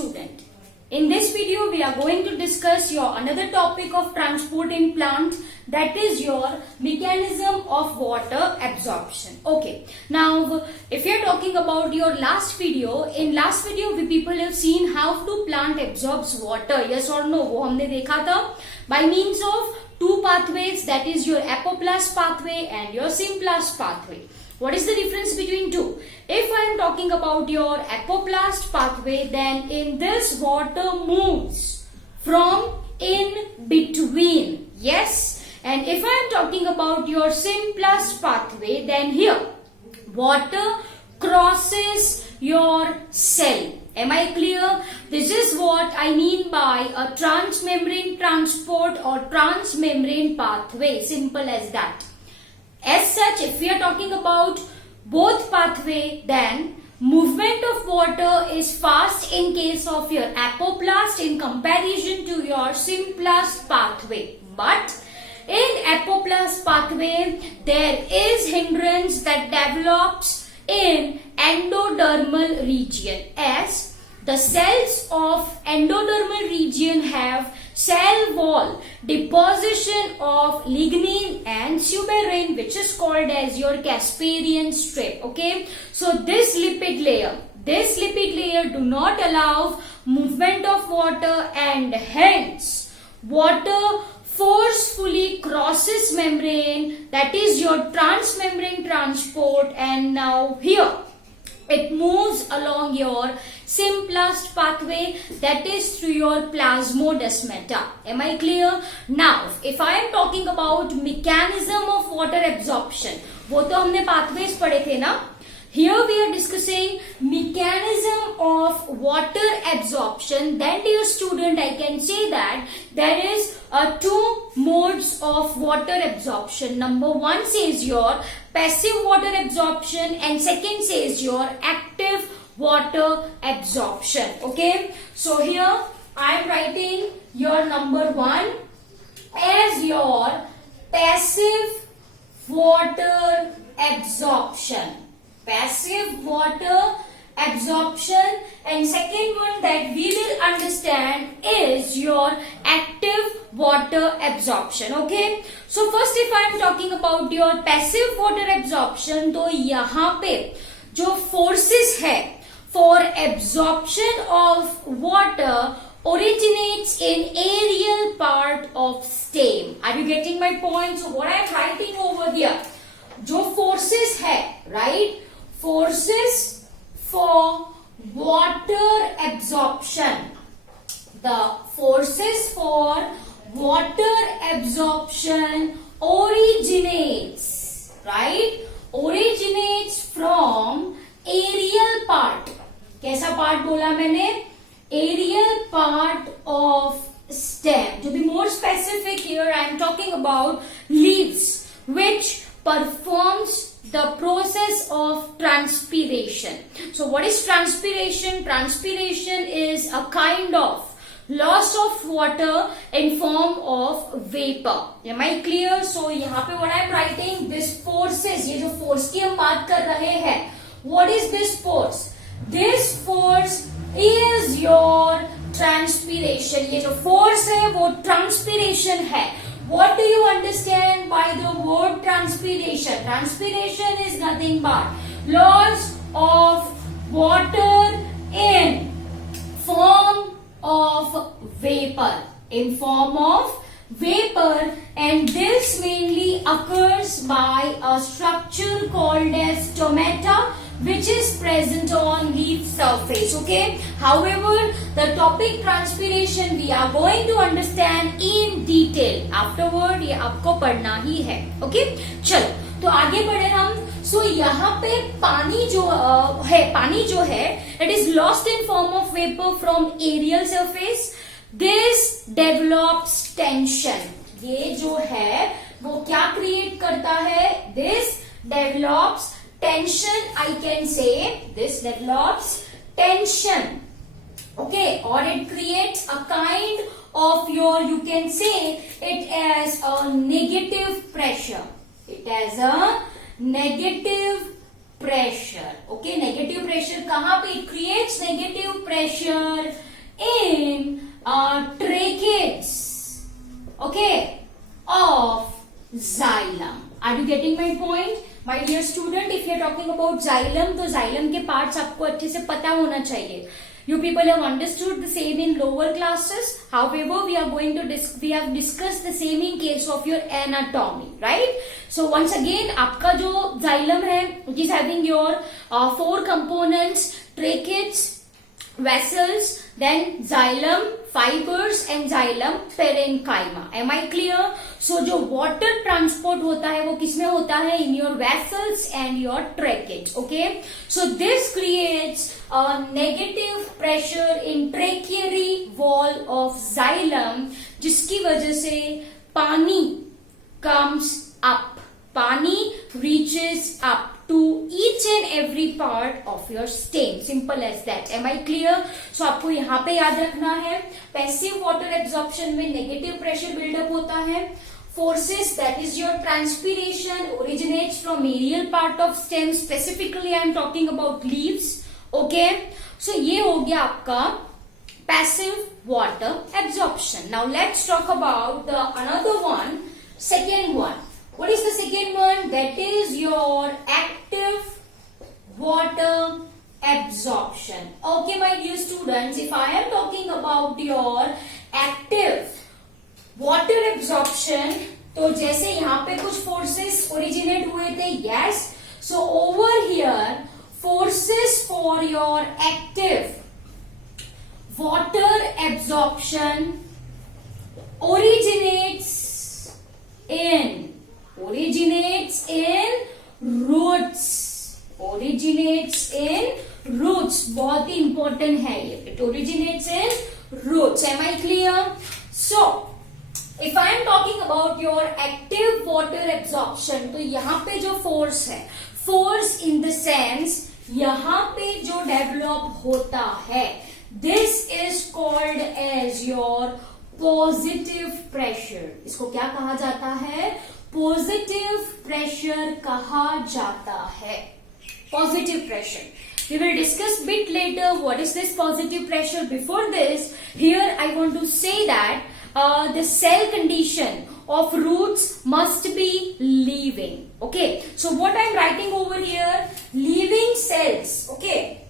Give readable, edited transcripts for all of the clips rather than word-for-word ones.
student. In this video we are going to discuss your another topic of transport in plant, that is your mechanism of water absorption. Okay, now if you are talking about your last video, in last video we people have seen how to plant absorbs water, yes or no, वो हमने देखा था by means of two pathways, that is your apoplast pathway and your symplast pathway. What is the difference between two? If I am talking about your apoplast pathway, then in this water moves from in between. Yes. And if I am talking about your symplast pathway, then here water crosses your cell. Am I clear? This is what I mean by a transmembrane transport or transmembrane pathway. Simple as that. As such, if we are talking about both pathway, then movement of water is fast in case of your apoplast in comparison to your symplast pathway. But in apoplast pathway, there is hindrance that develops in endodermal region, as the cells of endodermal region have cell wall deposition of lignin and suberin, which is called as your Casparian strip. Okay, so this lipid layer do not allow movement of water, and hence water forcefully crosses membrane, that is your transmembrane transport, and now here it moves along your symplast pathway, that is through your plasmodesmata. Am I clear? Now, if I am talking about mechanism of water absorption, वो तो हमने pathways पढ़े थे ना? Here we are discussing mechanism of water absorption. Then dear student, I can say that there is two modes of water absorption. Number one says your passive water absorption, and second says your active water absorption. Okay, so here I am writing your number one as your passive water absorption. Passive water absorption, and second one that we will understand is your active water absorption. Okay, so first if I am talking about your passive water absorption, तो यहाँ पे जो forces है for absorption of water originates in aerial part of stem. Are you getting my point? So what I am writing over here, जो forces है, right? Forces for water absorption. The forces for water absorption originates, right? Originates from aerial part. कैसा part बोला मैंने? Aerial part of stem. To be more specific here, I am talking about leaves, which performs the process of transpiration. So what is transpiration? Transpiration is a kind of loss of water in form of vapor. Am I clear? So यहाँ पे what I am writing, this forces, ये जो force की हम बात कर रहे हैं, what is this force? This force is your transpiration. ये जो force है वो transpiration है. What do you understand by the word transpiration? Transpiration is nothing but loss of water in form of vapor. In form of vapor, and this mainly occurs by a structure called as stomata, which is present on leaf surface. Okay, however the topic transpiration we are going to understand in detail afterward, ये आपको पढ़ना ही है. Okay, चलो तो आगे बढ़े हम. So यहाँ पे पानी जो है it is lost in form of vapor from aerial surface. This develops tension. ये जो है वो क्या create करता है? This develops tension. I can say this develops tension. Okay, or it creates a kind of your, you can say it as a negative pressure. It has a negative pressure. Okay, negative pressure कहाँ पे? It creates negative pressure getting my point? My dear student, if you are talking about xylem, तो xylem के parts आपको अच्छे से पता होना चाहिए. You people have understood the same in lower classes. However, we have discussed the same in case of your anatomy, right? So once again, आपका जो xylem है, it is having your 4 components: tracheids, vessels, then xylem fibers and xylem parenchyma. Am I clear? So जो water transport होता है वो किसमें होता है? In your vessels and your tracheids. Okay. So this creates a negative pressure in tracheary wall of xylem, जिसकी वजह से पानी comes up. पानी reaches up to each and every part of your stem. Simple as that. Am I clear? So आपको यहाँ पे याद रखना है, passive water absorption में negative pressure buildup होता है. Forces, that is your transpiration, originates from aerial part of stem. Specifically I am talking about leaves. Okay. So ये हो गया आपका passive water absorption. Now let's talk about the another one, second one. What is the second one? That is your active water absorption. Okay, my dear students, if I am talking about your active water absorption, तो जैसे यहाँ पे कुछ forces originate हुए थे, yes. So over here, forces for your active water absorption originates in roots. Originates in roots. बहुत ही important है ये. It originates in roots. Am I clear? So, if I am talking about your active water absorption, तो यहाँ पे जो force है, force in the sense यहाँ पे जो develop होता है, this is called as your positive pressure. इसको क्या कहा जाता है? Positive pressure कहा जाता है. Positive pressure. We will discuss bit later what is this positive pressure. Before this, here I want to say that the cell condition of roots must be living. Okay. So what I am writing over here, living cells. Okay.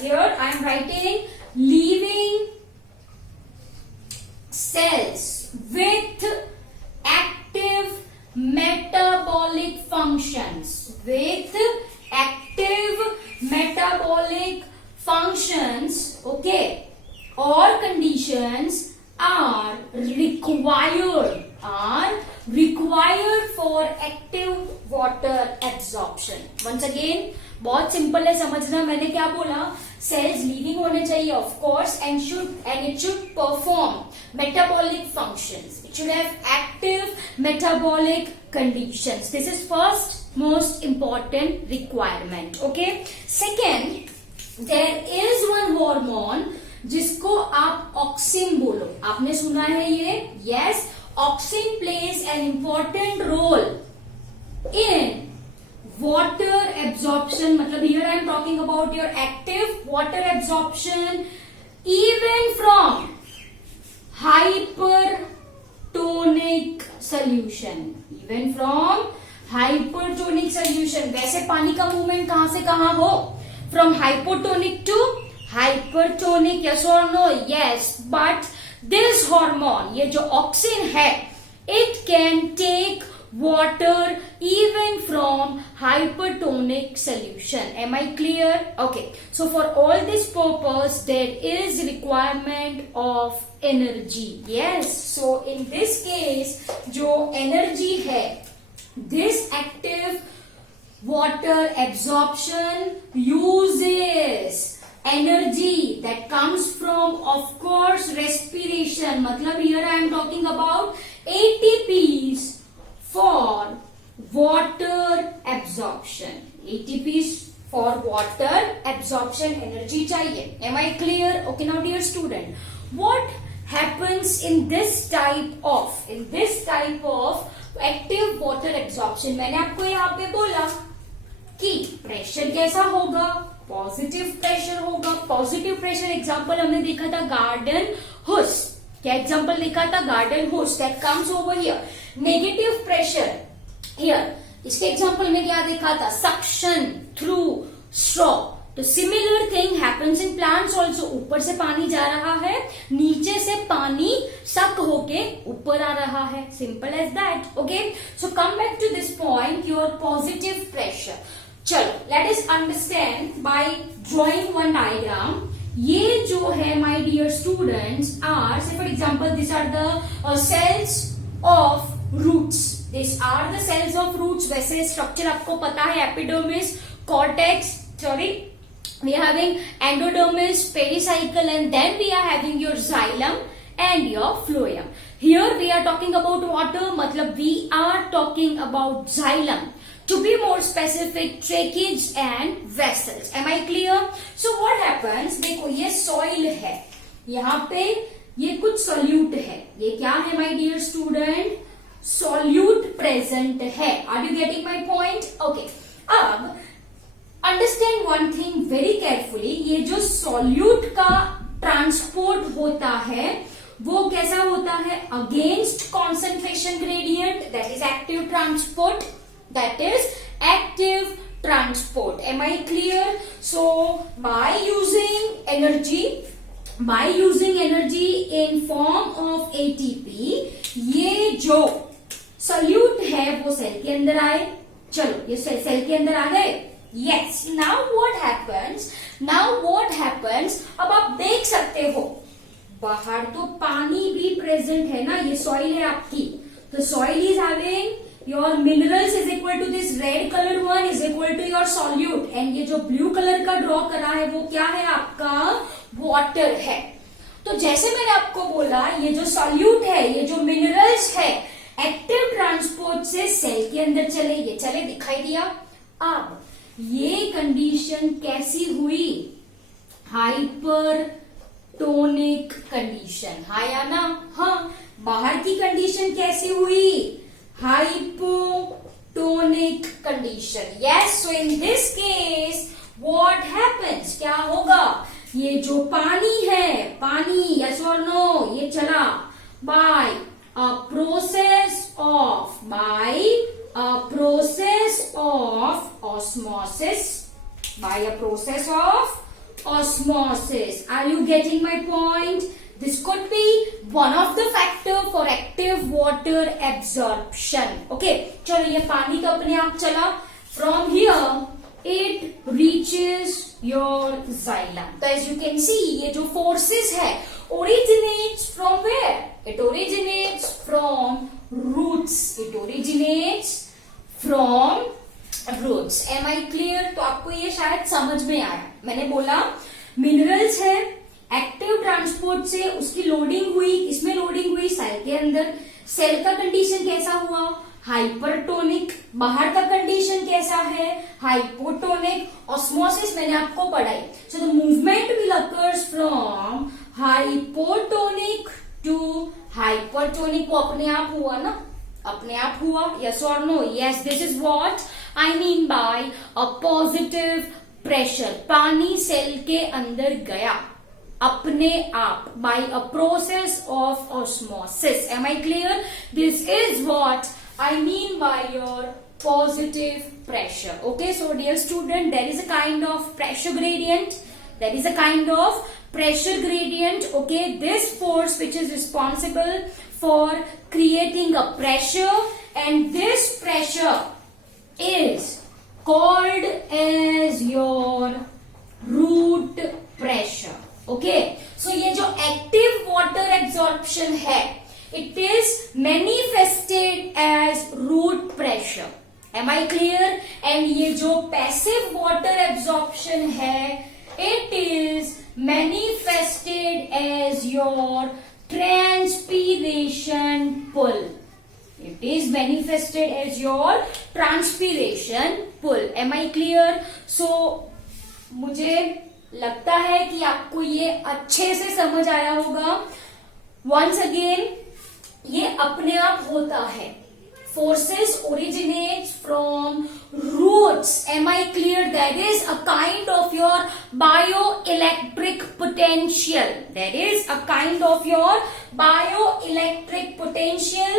Here I am writing living cells with active metabolic functions. With active metabolic functions, okay, or conditions are required for active water absorption. Once again, बहुत simple है समझना. मैंने क्या बोला? Cells living होने चाहिए of course, and it should perform metabolic functions. It should have active metabolic conditions. This is first most important requirement. Okay. Second, there is one hormone जिसको आप ऑक्सिन बोलो. आपने सुना है ये? Yes. Auxin plays an important role in water absorption. मतलब here I am talking about your active water absorption even from hypertonic solution. Even from hypertonic solution. वैसे पानी का मूवमेंट कहां से कहां हो? From hypotonic to hypertonic. Yes or no? Yes. But this hormone, ये जो ऑक्सिन है, it can take water even from hypertonic solution. Am I clear? Okay. So for all this purpose, there is requirement of energy. Yes. So in this case, जो energy है, this active water absorption uses energy that comes from, of course, respiration. मतलब here I am talking about ATPs for water absorption. ATPs for water absorption energy चाहिए. Am I clear? Okay, now dear student, what happens in this type of active water absorption? मैंने आपको यहाँ पे बोला कि pressure कैसा होगा? Positive pressure होगा. पॉजिटिव प्रेशर एग्जांपल हमने देखा था गार्डन होस. क्या एग्जांपल देखा था? गार्डन होस. That comes over here. Negative pressure here इसके एग्जाम्पल में क्या देखा था, सक्शन थ्रू स्ट्रॉ। तो similar thing happens in plants also, ऊपर से पानी जा रहा है, नीचे से पानी सक होके ऊपर आ रहा है, simple as that. Okay, so come back to this point, your positive pressure. चलो let us understand by drawing one diagram. ये जो है my dear students are, say for example this are the cells of roots, this are the cells of roots. वैसे structure आपको पता है, epidermis, cortex, sorry we are having endodermis, pericycle, and then we are having your xylem and your phloem. Here we are talking about water, matlab we are talking about xylem. To be more specific, tracheae and vessels. Am I clear? So what happens, देखो ये soil है, यहाँ पे ये कुछ solute है, ये क्या है my dear student, solute present है। Are you getting my point? Okay. अब understand one thing very carefully, ये जो सॉल्यूट का ट्रांसपोर्ट होता है वो कैसा होता है, against concentration gradient, that is active transport, that is active transport. Am I clear? So by using energy in form of ATP, ये जो सॉल्यूट है वो सेल के अंदर आए। चलो ये सेल के अंदर आ गए। Yes, now what happens, अब आप देख सकते हो बाहर तो पानी भी प्रेजेंट है ना, ये सॉइल है आपकी, तो soil is having your minerals is equal to this red colour one is equal to your solute, and ये जो ब्लू कलर का ड्रॉ करा है वो क्या है, आपका वाटर है। तो जैसे मैंने आपको बोला, ये जो सॉल्यूट है, ये जो मिनरल्स है, एक्टिव ट्रांसपोर्ट से सेल के अंदर चले, ये चले, दिखाई दिया। अब ये कंडीशन कैसी हुई, हाइपरटोनिक कंडीशन, हाँ या ना? हाँ। बाहर की कंडीशन कैसी हुई, hypotonic condition. Yes, so in this case what happens, क्या होगा, ये जो पानी है, पानी, यस और नो, ये चला by a process of osmosis, by a process of osmosis. Are you getting my point? This could be one of the factor for active water absorption. Okay, चलो ये पानी तो अपने आप चला, from here it reaches your xylem. So as you can see, ये जो forces है originates from where? It originates from roots. It originates from roots. Am I clear? तो आपको ये शायद समझ में आया। मैंने बोला मिनरल्स है, एक्टिव ट्रांसपोर्ट से उसकी लोडिंग हुई, किसमें लोडिंग हुई, सेल के अंदर। सेल का कंडीशन कैसा हुआ, हाइपरटोनिक। बाहर का कंडीशन कैसा है, हाइपोटोनिक। ऑस्मोसिस मैंने आपको पढ़ाई। So the movement will occurs from hypotonic to hypertonic. वो अपने आप हुआ ना, अपने आप हुआ, यस और no? Yes, this is what I mean by a positive pressure. पानी सेल के अंदर गया अपने आप, by a process of osmosis. Am I clear? This is what I mean by your positive pressure. Okay, so dear student, there is a kind of pressure gradient. Okay, this force which is responsible for creating a pressure, and this pressure is called as your root pressure. Okay, so ये जो active water absorption है, it is manifested as root pressure. Am I clear? And ये जो passive water absorption है, it is manifested as your transpiration pull. It is manifested as your transpiration pull. Am I clear? So मुझे लगता है कि आपको ये अच्छे से समझ आया होगा। Once again, ये अपने आप होता है। Forces originates from roots. Am I clear? That is a kind of your bioelectric potential. That is a kind of your bioelectric potential.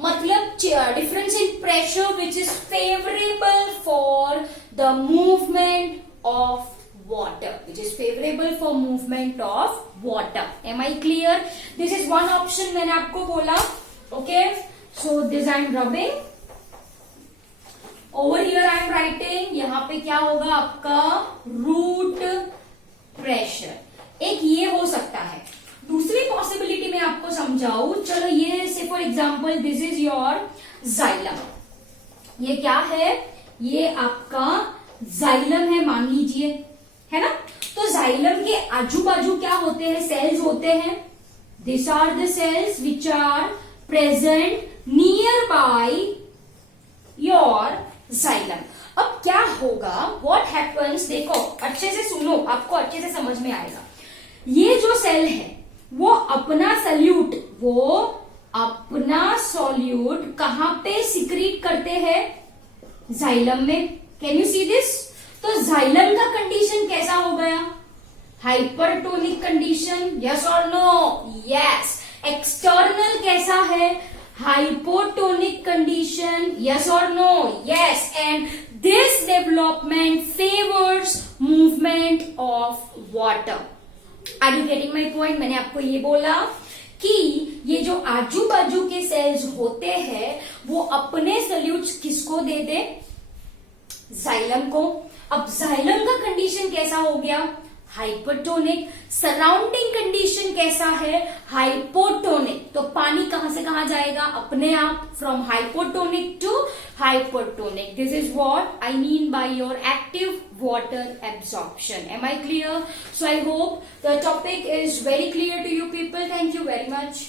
मतलब difference in pressure which is favorable for the movement of water, which is favorable for movement of water. Am I clear? This is one option मैंने आपको बोला. Okay, so this I am rubbing. Over here I am writing. यहाँ पे क्या होगा आपका root pressure. एक ये हो सकता है. दूसरी पॉसिबिलिटी मैं आपको समझाऊं. चलो ये से for example this is your xylem. ये क्या है? ये आपका जाइलम है मान लीजिए, है ना. तो जाइलम के आजू बाजू क्या होते हैं? सेल्स होते हैं. This are the cells which are present near by your xylem. अब क्या होगा? व्हाट हैपन्स, देखो अच्छे से सुनो, आपको अच्छे से समझ में आएगा. ये जो सेल है वो अपना सॉल्यूट कहां पे सिक्रीट करते हैं? जाइलम में. Can you see this? तो जाइलम का कंडीशन कैसा हो गया? Hypertonic condition. यस और नो? यस. एक्सटर्नल कैसा है? Hypotonic condition. यस और no? Yes. And this development favours movement of water. Are you getting my point? मैंने आपको ये बोला कि ये जो आजू बाजू के सेल्स होते हैं वो अपने सॉल्यूट्स किसको दे दे? जाइलम को. अब जाइलम का कंडीशन कैसा हो गया? हाइपरटोनिक. सराउंडिंग कंडीशन कैसा है? हाइपोटोनिक. तो पानी कहां से कहां जाएगा? अपने आप. From hypotonic to hypertonic. This is what I mean by your active water absorption. Am I clear? So I hope the topic is very clear to you people. Thank you very much.